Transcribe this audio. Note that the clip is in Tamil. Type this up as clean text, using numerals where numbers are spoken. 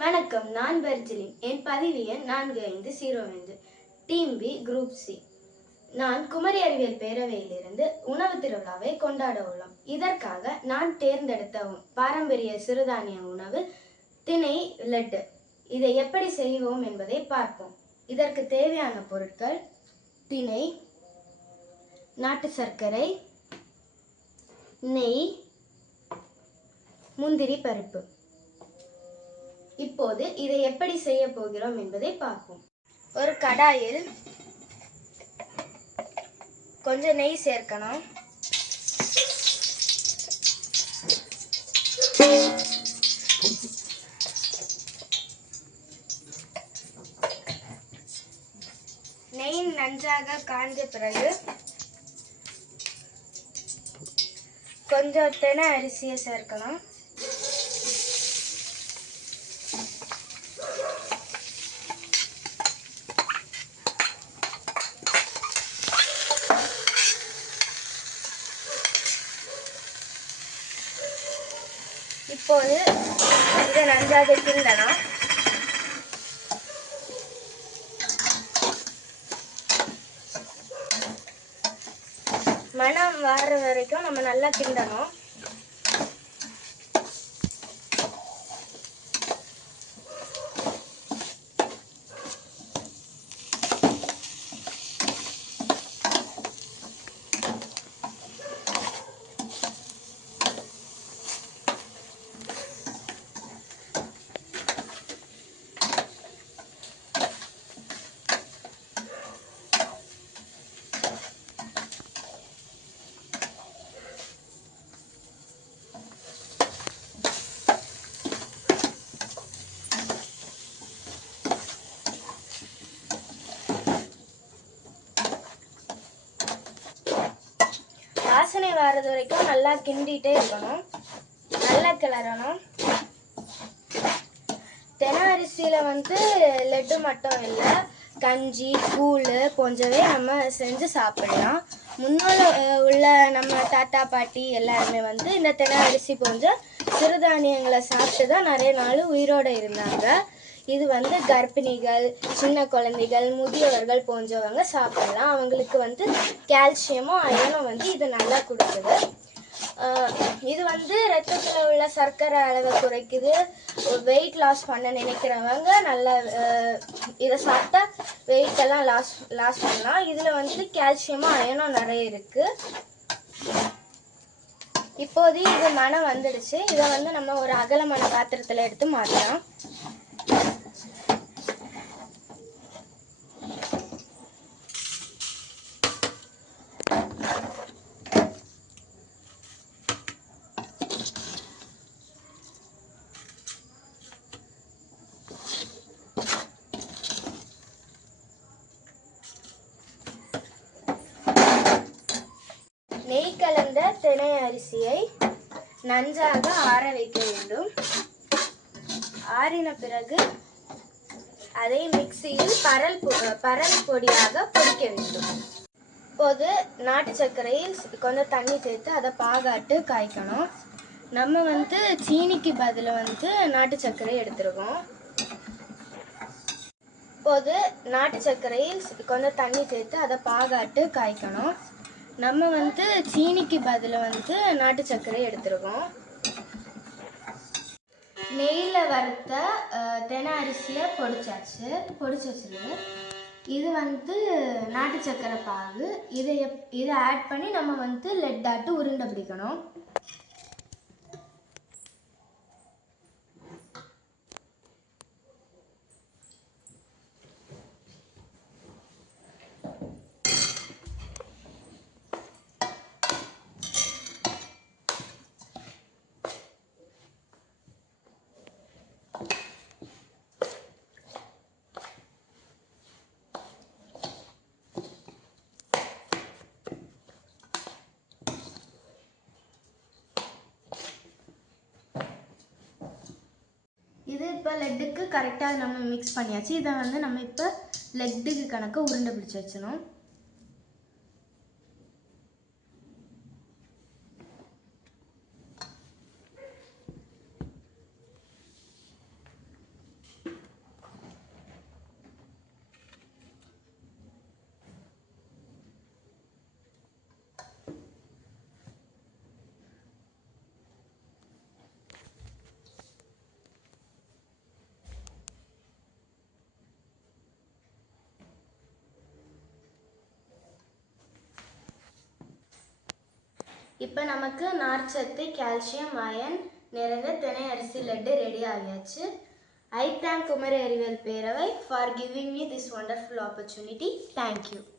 வணக்கம், நான் பெர்ஜிலின். என் பதிவு எண் 4505. Team B, group C. நான் குமரி அறிவியல் பேரவையிலிருந்து உணவு திருவிழாவை கொண்டாட உள்ளோம். இதற்காக நான் தேர்ந்தெடுத்த பாரம்பரிய சிறுதானிய உணவு திணை லட்டு. இதை எப்படி செய்வோம் என்பதை பார்ப்போம். இதற்கு தேவையான பொருட்கள்: திணை, நாட்டு சர்க்கரை, நெய், முந்திரி பருப்பு. இப்போது இதை எப்படி செய்ய போகிறோம் என்பதை பார்ப்போம். ஒரு கடாயில் கொஞ்சம் நெய் சேர்க்கணும். நெய் நன்றாக காய்ந்த பிறகு கொஞ்சம் தெனை அரிசியை சேர்க்கலாம். இப்போது இதை நன்றாக கிண்டணும். மணம் வர வரைக்கும் நம்ம நல்லா கிண்டணும். வாசனை வர்றது வரைக்கும் நல்லா கிண்டிகிட்டே இருக்கணும். நல்லா கிளறணும். தெனை அரிசியில் லட்டு மட்டும் இல்லை, கஞ்சி, கூழ் போன்றவை நம்ம செஞ்சு சாப்பிடலாம். முன்னால் உள்ள நம்ம தாத்தா பாட்டி எல்லாருமே இந்த தெனை அரிசி போன்ற சிறுதானியங்களை சாப்பிட்டு தான் நிறைய நாள் உயிரோடு இருந்தாங்க. இது கர்ப்பிணிகள், சின்ன குழந்தைகள், முதியவர்கள் போன்றவங்க சாப்பிடலாம். அவங்களுக்கு கால்சியமும் அயனும் இது நல்லா கொடுக்குது. இது ரத்தத்தில் உள்ள சர்க்கரை அளவை குறைக்குது. வெயிட் லாஸ் பண்ண நினைக்கிறவங்க நல்லா இதை சாப்பிட்டா வெயிட்டெல்லாம் லாஸ் பண்ணலாம். இதில் கால்சியமும் அயனும் நிறைய இருக்குது. இப்போது இது மனம் வந்துடுச்சு. இதை நம்ம ஒரு அகலமான பாத்திரத்தில் எடுத்து மாற்றலாம். நெய் கலந்த தினை அரிசியை நன்றாக ஆற வைக்க வேண்டும். ஆறின பிறகு அதை மிக்சியில் பரல் பொடியாக பொடிக்க வேண்டும். இப்போது நாட்டு சர்க்கரையில் கொஞ்சம் தண்ணி சேர்த்து அதை பாகாட்டு காய்க்கணும். நம்ம சீனிக்கு பதில் நாட்டு சர்க்கரை எடுத்துருக்கோம். இப்போது நாட்டு சர்க்கரையில் கொஞ்சம் தண்ணி சேர்த்து அதை பாகாட்டு காய்க்கணும். நம்ம சீனிக்கு பதில் நாட்டு சர்க்கரை எடுத்துருக்கோம். நெய்யில் வறுத்த தெனை அரிசியை பொடிச்சு இது நாட்டு சர்க்கரை பாகு. இதை ஆட் பண்ணி நம்ம லட்டாட்டு உருண்டை பிடிக்கணும். இது இப்போ லட்டுக்கு கரெக்டாக நம்ம மிக்ஸ் பண்ணியாச்சு. இதை நம்ம இப்போ லட்டுக்கு கணக்கு உருண்டை பிடிச்சி வச்சணும். இப்போ நமக்கு நார்ச்சத்து, கால்சியம், அயன் நிறைந்த தினை அரிசி லட்டு ரெடி ஆகியாச்சு. I thank Kumari Arival Peravai for giving me this wonderful opportunity. Thank you.